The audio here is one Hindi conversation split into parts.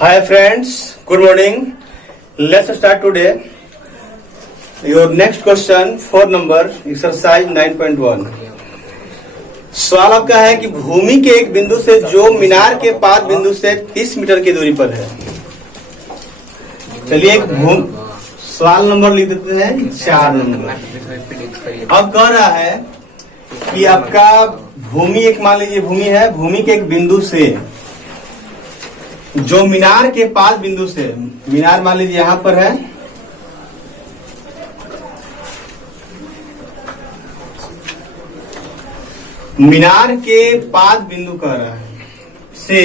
Hi friends, good morning. Let's start today. Your next question, 4 number, exercise 9.1. सवाल आपका है कि भूमि के एक बिंदु से जो मीनार के पाद बिंदु से 30 मीटर की दूरी पर है। चलिए सवाल नंबर लिख देते हैं 4 नंबर। अब कह रहा है कि आपका भूमि एक मान लीजिए भूमि है, भूमि के एक बिंदु से जो मीनार के पाद बिंदु से, मीनार मान लीजिए यहां पर है, मीनार के पाद बिंदु कह रहा है से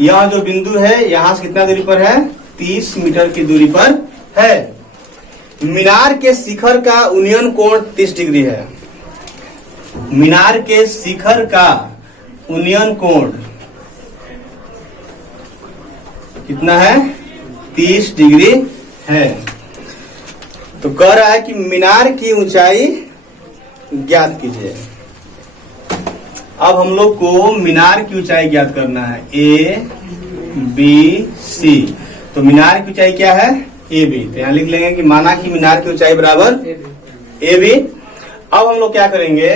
यह जो बिंदु है यहां से कितना दूरी पर है, 30 मीटर की दूरी पर है। मीनार के शिखर का उन्नयन कोण 30 डिग्री है। मीनार के शिखर का उन्नयन कोण कितना है, 30 डिग्री है। तो कह रहा है कि मीनार की ऊंचाई ज्ञात कीजिए। अब हम लोग को मीनार की ऊंचाई ज्ञात करना है, ए बी सी। तो मीनार की ऊंचाई क्या है, ए बी। तो यहां लिख लेंगे कि माना कि मीनार की ऊंचाई बराबर ए बी। अब हम लोग क्या करेंगे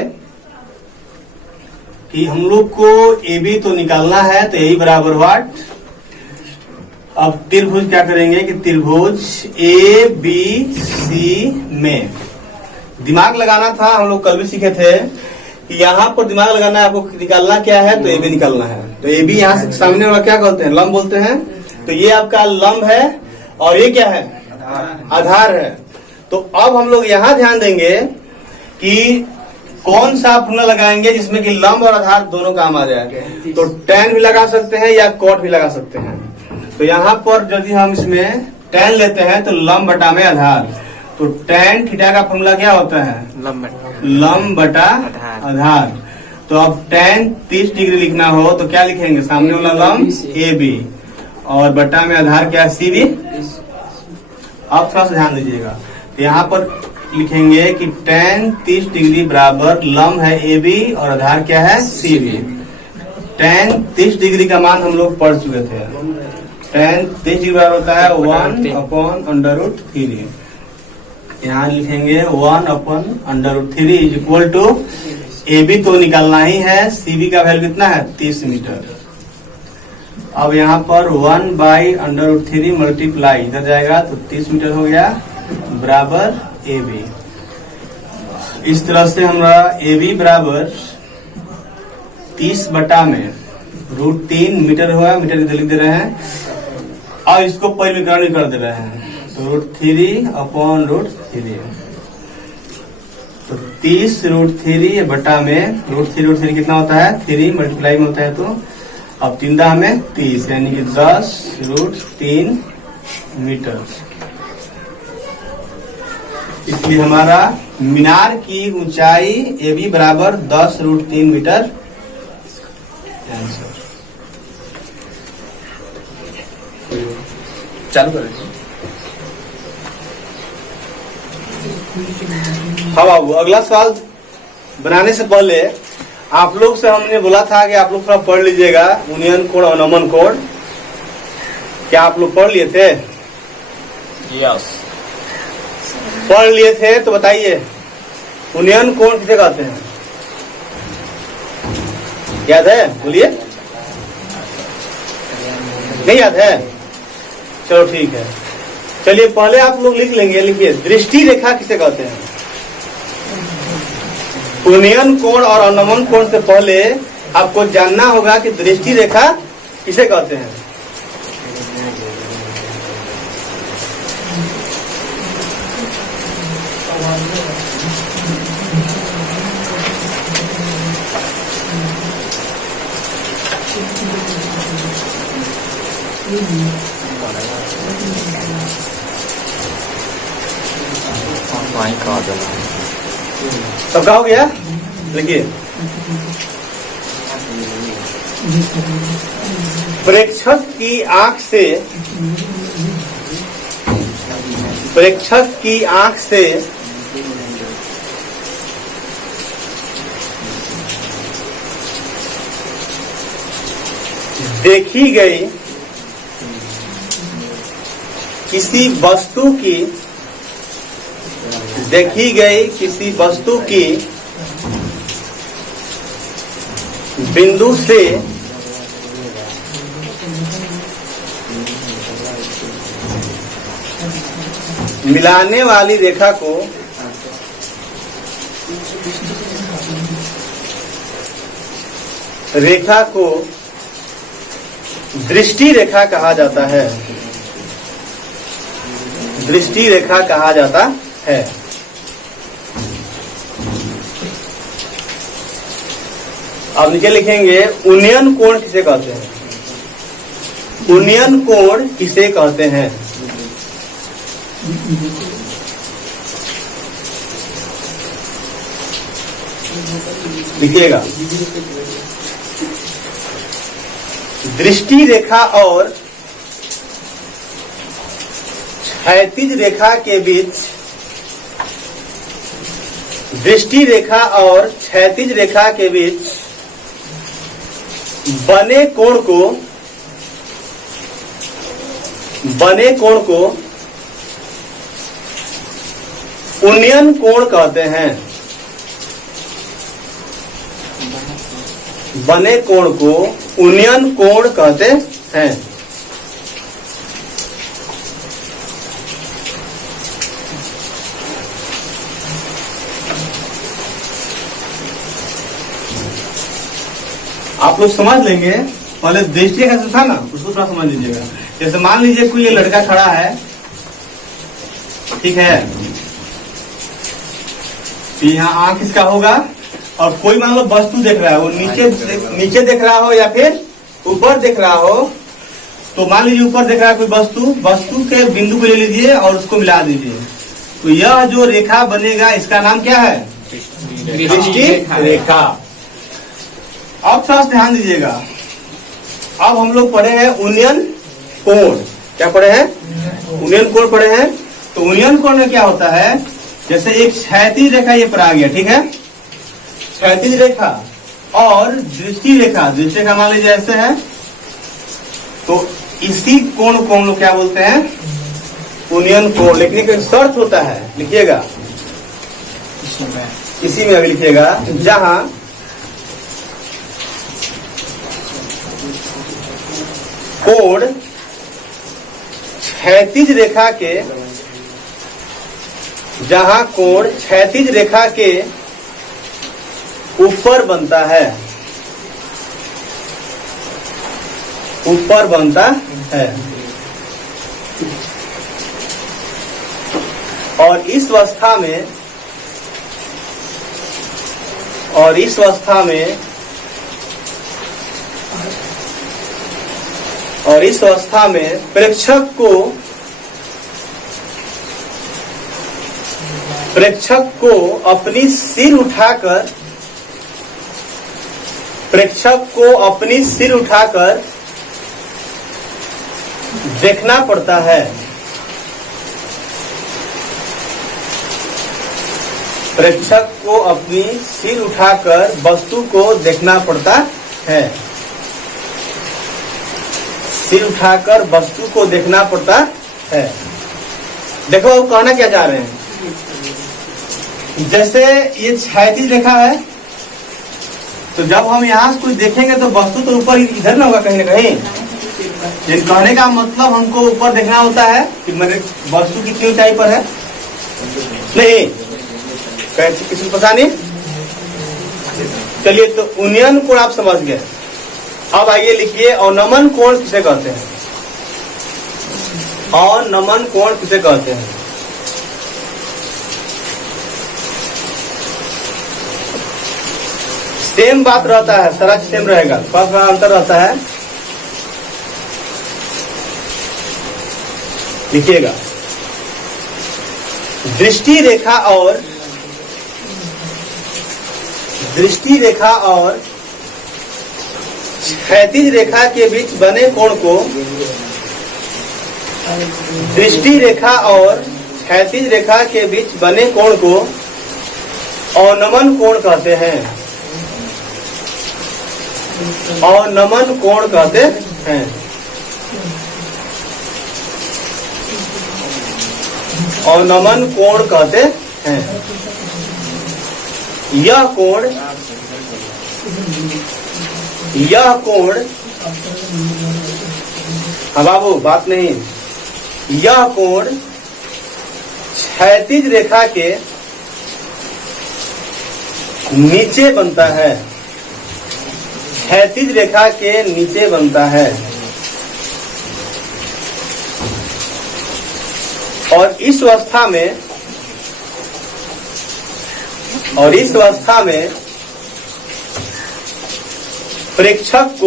कि हम लोग को ए बी तो निकालना है, तो ए बराबर वाट। अब त्रिभुज क्या करेंगे कि त्रिभुज ए बी सी में दिमाग लगाना था। हम लोग कल भी सीखे थे कि यहाँ पर दिमाग लगाना है, आपको निकालना क्या है, तो ए बी निकालना है। तो ए बी यहाँ से सामने वाला क्या बोलते हैं, लंब बोलते हैं। तो ये आपका लंब है और ये क्या है, आधार है। तो अब हम लोग यहाँ ध्यान देंगे कि कौन सा फॉर्मूला लगाएंगे जिसमें कि लंब और आधार दोनों काम आ जाए। तो tan भी लगा सकते हैं या cot भी लगा सकते हैं। तो यहाँ पर यदि हम इसमें tan लेते हैं तो लंब बटा में आधार। तो tan थीटा का फॉर्मूला क्या होता है, लंब बटा आधार। तो अब tan 30 डिग्री लिखना हो तो क्या लिखेंगे, सामने वाला लंब ए बी और बटा में आधार क्या है, सी बी। अब थोड़ा सा ध्यान दीजिएगा। तो यहाँ पर लिखेंगे कि tan 30 डिग्री बराबर लंब है ए बी और आधार क्या है, सी बी। tan 30 डिग्री का मान हम लोग पढ़ चुके थे। tan 30 डिग्री बराबर होता है 1/√3। यहाँ लिखेंगे 1/√3 is equal to A B तो निकालना ही है, सी बी का वैल्यू कितना है, 30 मीटर। अब यहाँ पर 1/√3 मल्टीप्लाई इधर जाएगा तो 30 मीटर हो गया बराबर ए बी। इस तरह से हमारा ए बी बराबर 30 बटा में √3 मीटर हुआ, मीटर इधर लिख दे रहे हैं और इसको परिमीकरण कर दे रहे हैं। तो √3/√3। तो 30√3 बटा में √3 कितना होता है, 3 मल्टीप्लाई में होता है। तो अब 3 × में 30 यानी कि 10√3 मीटर। इसलिए हमारा मीनार की ऊंचाई ए बी बराबर 10√3 मीटर आंसर। चालू करें। हाँ बाबू, अगला सवाल बनाने से पहले आप लोग से हमने बोला था कि आप लोग थोड़ा पढ़ लीजिएगा उन्नयन कोण और नमन कोण। क्या आप लोग पढ़ लिए थे? यस, पढ़ लिए थे। तो बताइए उन्नयन कोण किसे कहते हैं, याद है? बोलिए, नहीं याद है? चलो ठीक है। चलिए पहले आप लोग लिख लेंगे, लिखिए दृष्टि रेखा किसे कहते हैं। उन्नयन कोण और अवनमन कोण से पहले आपको जानना होगा कि दृष्टि रेखा किसे कहते हैं। सबका हो गया, लिखिए प्रेक्षक की आंख से, प्रेक्षक की आंख से देखी गई किसी वस्तु की देखी गई किसी वस्तु की बिंदु से मिलाने वाली रेखा को दृष्टि रेखा कहा जाता है। दृष्टि रेखा कहा जाता है। अब नीचे लिखेंगे उन्नयन कोण किसे कहते हैं। उन्नयन कोण किसे कहते हैं। लिखिएगा, दृष्टि रेखा और क्षैतिज रेखा के बीच दृष्टि रेखा और क्षैतिज रेखा के बीच बने कोण को उन्नयन कोण कहते हैं। बने कोण को उन्नयन कोण कहते हैं। आप लोग समझ लेंगे। पहले दृष्टि का था ना, उसको थोड़ा समझ लीजिएगा। जैसे मान लीजिए कोई ये लड़का खड़ा है, ठीक है, यहाँ आंख इसका होगा और कोई मान लो वस्तु देख रहा है, वो नीचे देख रहा हो या फिर ऊपर देख रहा हो। तो मान लीजिए ऊपर देख रहा है कोई वस्तु के बिंदु को ले लीजिए और उसको मिला दीजिए। तो यह जो रेखा बनेगा इसका नाम क्या है? दृष्टि रेखा। अब थोड़ा ध्यान दीजिएगा। अब हम लोग पढ़े हैं उन्नयन कोण। क्या पढ़े हैं? उन्नयन कोण पढ़े हैं। तो उन्नयन कोण में क्या होता है, जैसे एक क्षैतिज रेखा ये पर आ गया, ठीक है, क्षैतिज रेखा और दृष्टि रेखा मान लीजिए ऐसे है। तो इसी कोण को हम लोग क्या बोलते हैं? उन्नयन कोण। लेकिन एक शर्त होता है, लिखिएगा, इसी में अभी लिखिएगा, जहां कोण क्षैतिज रेखा के ऊपर बनता है, और इस अवस्था में प्रेक्षक को अपनी सिर उठाकर देखना पड़ता है। प्रेक्षक को अपनी सिर उठाकर वस्तु को देखना पड़ता है। सिर उठाकर वस्तु को देखना पड़ता है। देखो वो कहना क्या चाह रहे हैं। जैसे ये क्षैतिज रेखा है, तो जब हम यहाँ से कुछ देखेंगे तो वस्तु तो ऊपर इधर ना होगा कहीं ना कहीं। जिन कहने का मतलब हमको ऊपर देखना होता है कि मेरे वस्तु कितनी ऊंचाई पर है। नहीं, किसी को पता नहीं। चलिए, तो उन्नयन कोण आप समझ गए। अब आइए लिखिए, अवनमन कोण किसे कहते हैं? अवनमन कोण किसे कहते हैं? सेम बात रहता है, सारा सेम रहेगा, थोड़ा अंतर रहता है। लिखिएगा, दृष्टि रेखा और क्षैतिज रेखा के बीच बने कोण को दृष्टि रेखा और क्षैतिज रेखा के बीच बने कोण को अवनमन कोण कहते हैं। अवनमन कोण कहते हैं। अवनमन कोण कहते हैं। यह कोण हाँ बाबू बात नहीं, यह कोण क्षैतिज रेखा के नीचे बनता है, क्षैतिज रेखा के नीचे बनता है। और इस अवस्था में प्रेक्षक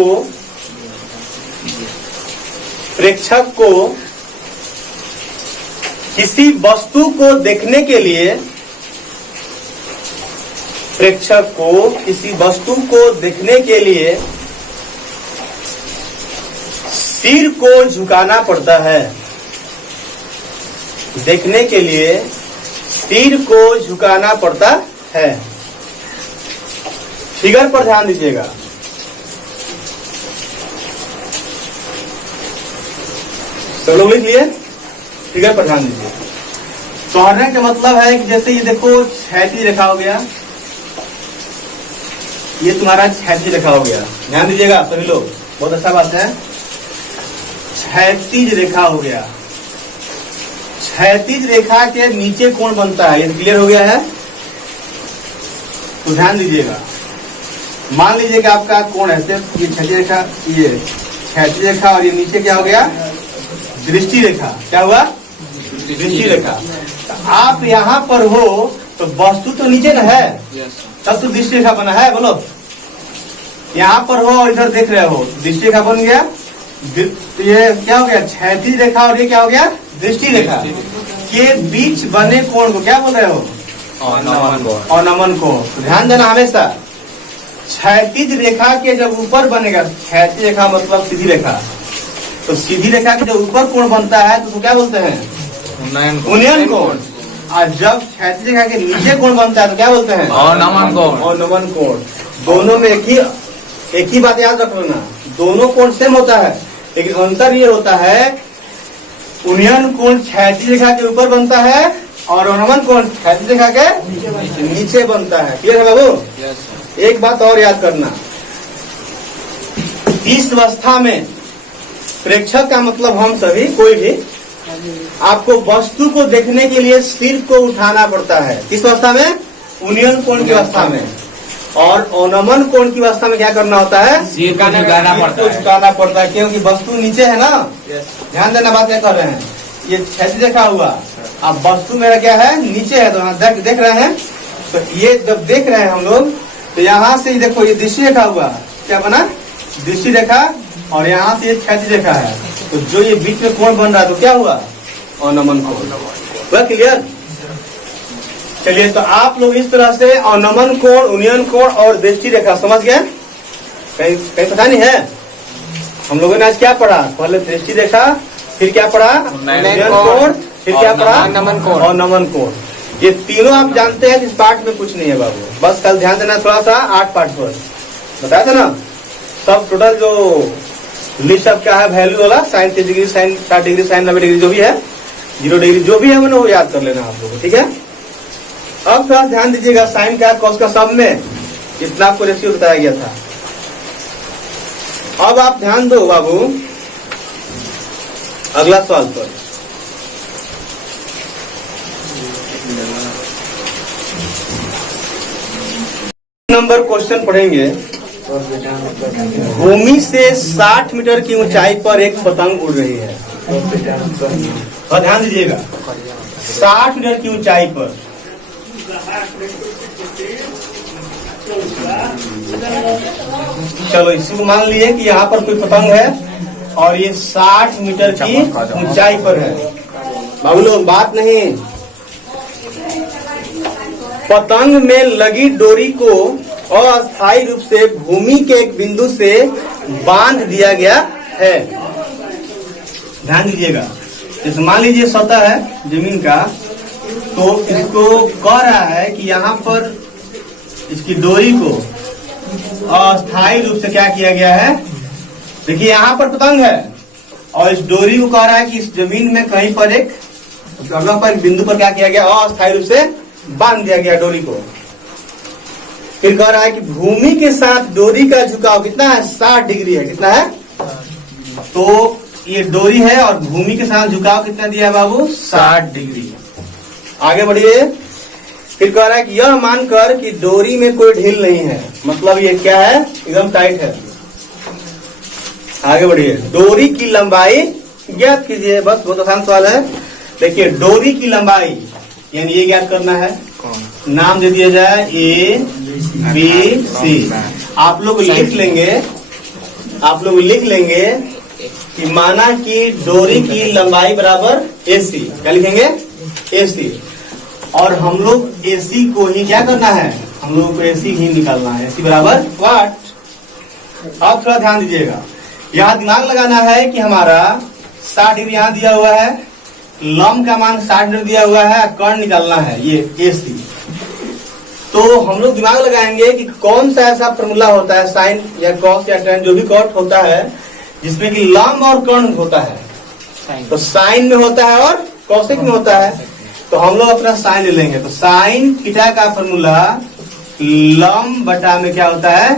को किसी वस्तु को देखने के लिए सिर को झुकाना पड़ता है। देखने के लिए सिर को झुकाना पड़ता है। फिगर पर ध्यान दीजिएगा। सब लोग लिख लिए? फिगर पर ध्यान दीजिए। चौड़ने का मतलब है कि जैसे ये देखो क्षैतिज रेखा हो गया, ये तुम्हारा क्षैतिज रेखा हो गया। ध्यान दीजिएगा सभी लोग, बहुत अच्छा बात है। क्षैतिज रेखा हो गया, क्षैतिज रेखा के नीचे कोण बनता है। ये क्लियर हो गया है? तो ध्यान दीजिएगा। मान लीजिए कि आपका कोण है सिर्फ ये क्षैतिज रेखा, ये क्षैतिज रेखा और ये नीचे क्या हो गया? दृष्टि रेखा। क्या हुआ? दृष्टि रेखा। तो आप यहाँ पर हो तो वस्तु तो नीचे न है, तब तो दृष्टि रेखा बना है। बोलो, यहाँ पर हो और इधर देख रहे हो, दृष्टि रेखा बन गया। ये क्या हो गया? क्षैतिज रेखा और ये क्या हो गया? दृष्टि रेखा के बीच बने कोण को क्या बोल रहे हो? अवनमन कोण। तो ध्यान देना हमेशा, क्षैतिज रेखा के जब ऊपर बनेगा, क्षैतिज रेखा मतलब सीधी रेखा, तो सीधी रेखा के जब ऊपर कोण बनता है तो क्या बोलते हैं? उन्नयन कोण। और जब क्षैतिज रेखा के नीचे कोण बनता है तो क्या बोलते हैं? अवनमन कोण। दोनों में एक ही बात याद रख लेना, दोनों कोण सेम होता है, लेकिन अंतर ये होता है उन्नयन कोण क्षैतिज रेखा के ऊपर बनता है और अवनमन कोण क्षैतिज रेखा के नीचे बनता है। क्लियर है बाबू? एक बात और याद करना, इस अवस्था में प्रेक्षक का मतलब हम सभी, कोई भी, आपको वस्तु को देखने के लिए सिर को उठाना पड़ता है। किस अवस्था में? उन्नयन कोण की अवस्था में। और अवनमन कोण की अवस्था में क्या करना होता है? सिर को झुकाना पड़ता है, क्योंकि वस्तु नीचे है ना। ध्यान देना, बात क्या कर रहे हैं। ये क्षैतिज रेखा हुआ, अब वस्तु मेरा क्या है? नीचे है। तो देख रहे हैं, तो ये जब देख रहे हैं हम लोग, तो यहाँ से देखो ये दृष्टि रेखा हुआ, क्या बना? दृष्टि रेखा। और यहाँ से ये क्षैतिज रेखा है, तो जो ये बीच में कोण बन रहा है तो क्या हुआ? अवनमन कोण। हुआ क्लियर? चलिए, तो आप लोग इस तरह से अवनमन कोण, उन्नयन कोण और दृष्टि रेखा समझ गए? कहीं पता नहीं है? हम लोगों ने आज क्या पढ़ा? पहले दृष्टि रेखा, फिर क्या पढ़ा? उन्नयन कोण, फिर क्या पढ़ा? अवनमन कोण। ये तीनों आप जानते हैं। इस पार्ट में कुछ नहीं है बाबू, बस कल ध्यान देना थोड़ा सा 8 पार्ट पर बताया था ना। सब टोटल जो लिस्ट सब क्या है, वैल्यू वाला, sine 30 degree, sine 60 degree, sine 90 degree, जो भी है, 0 डिग्री, जो भी है मैंने वो याद कर लेना आप लोगों को। ठीक है? अब थोड़ा ध्यान दीजिएगा, साइन का कॉस का सब में इतना आपको रेशियो बताया गया था। अब आप ध्यान दो बाबू अगला सवाल पर। नंबर क्वेश्चन पढ़ेंगे। भूमि से 60 मीटर की ऊंचाई पर एक पतंग उड़ रही है। और ध्यान दीजिएगा, 60 मीटर की ऊंचाई पर। चलो इसको मान लिए कि यहाँ पर कोई पतंग है और ये 60 मीटर की ऊंचाई पर है। बाबू लोग बात नहीं, पतंग में लगी डोरी को अस्थायी रूप से भूमि के एक बिंदु से बांध दिया गया है। ध्यान दीजिएगा, जैसे मान लीजिए सतह है जमीन का, तो इसको कह रहा है कि यहाँ पर इसकी डोरी को अस्थायी रूप से क्या किया गया है। देखिए यहाँ पर पतंग है और इस डोरी को कह रहा है कि इस जमीन में कहीं पर एक प्रॉब्लम पर बिंदु पर क्या किया गया, अस्थायी रूप से बांध दिया गया डोरी को। फिर कह रहा है कि भूमि के साथ डोरी का झुकाव कितना है, 60 डिग्री है। कितना है, तो ये डोरी है और भूमि के साथ झुकाव कितना दिया है बाबू, 60 डिग्री। आगे बढ़िए। फिर कह रहा है कि यह मानकर कि डोरी में कोई ढील नहीं है, मतलब ये क्या है, एकदम टाइट है। आगे बढ़िए। डोरी की लंबाई ज्ञात कीजिए, बस बहुत आसान सवाल है। देखिए डोरी की लंबाई यानी ये ज्ञात करना है, नाम दे दिया जाए A B C। आप लोग लिख लेंगे कि माना कि डोरी की लंबाई बराबर AC, क्या लिखेंगे, AC। और हम लोग AC को ही क्या करना है, हम लोग को AC ही निकालना है, AC बराबर वाट। अब थोड़ा ध्यान दीजिएगा, यहाँ दिमाग लगाना है कि हमारा 60 डिग्री यहाँ दिया हुआ है, लंब का मान 60 डिग्री दिया हुआ है, कर्ण निकालना है ये AC। तो हम लोग दिमाग लगाएंगे कि कौन सा ऐसा फॉर्मूला होता है, साइन या कॉस या टेन जो भी कॉट होता है, जिसमें कि लंब और कर्ण होता है। तो साइन में होता है और कॉसेक में होता है। तो हम लोग अपना साइन ले लेंगे। तो साइन थीटा का फॉर्मूला लंब बटा में क्या होता है,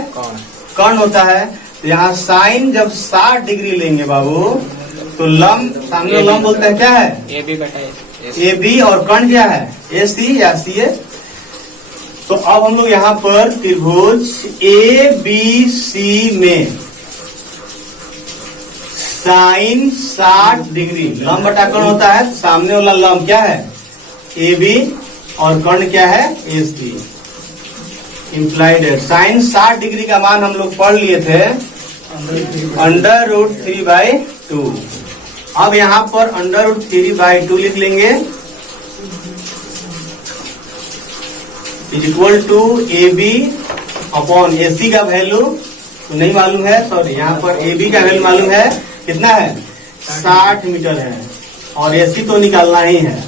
कर्ण होता है। तो यहाँ साइन जब 60 डिग्री लेंगे बाबू, तो लंब, सामने लंब बोलते हैं क्या है, AB और कर्ण क्या है, AC या CA। तो अब हम लोग यहाँ पर त्रिभुज ABC में साइन 60 डिग्री, लंब बटा कर्ण होता है, सामने वाला लंब क्या है, AB और कर्ण क्या है, AC। इम्प्लाइड है साइन 60 डिग्री का मान हम लोग पढ़ लिए थे √3/2। अब यहाँ पर √3/2 लिख लेंगे, is equal to AB upon AC का वैल्यू तो नहीं मालूम है, सॉरी यहाँ पर AB का वैल्यू मालूम है, कितना है, 60 मीटर है, और AC तो निकालना ही है।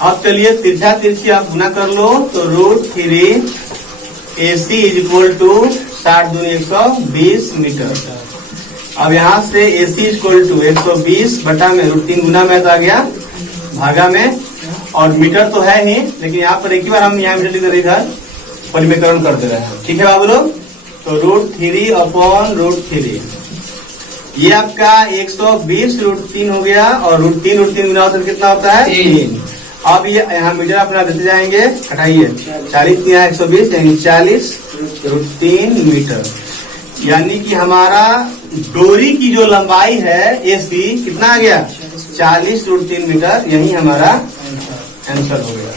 अब चलिए तिरछा तिरछी आप गुना कर लो, तो √3 AC इज इक्वल टू 60 दूनी 120 मीटर। अब यहाँ से AC इज इक्वल टू 120 बटा में √3 गुना में आ गया भागा में, और मीटर तो है ही, लेकिन यहाँ पर एक ही बार हम यहाँ मीटर लिख रहे, इधर परिमीकरण कर दे रहे हैं। ठीक है बाबू लोग। तो √3 अपॉन √3, ये आपका 120 √3 हो गया, और √3 गुना होता है कितना होता है, 3। अब ये यहाँ मीटर अपना देते जाएंगे, हटाइए, 40 या 120 यानी 40 √3 मीटर। यानी कि हमारा डोरी की जो लंबाई है AC कितना आ गया, 40 √3 मीटर। यही हमारा आंसर हो गया।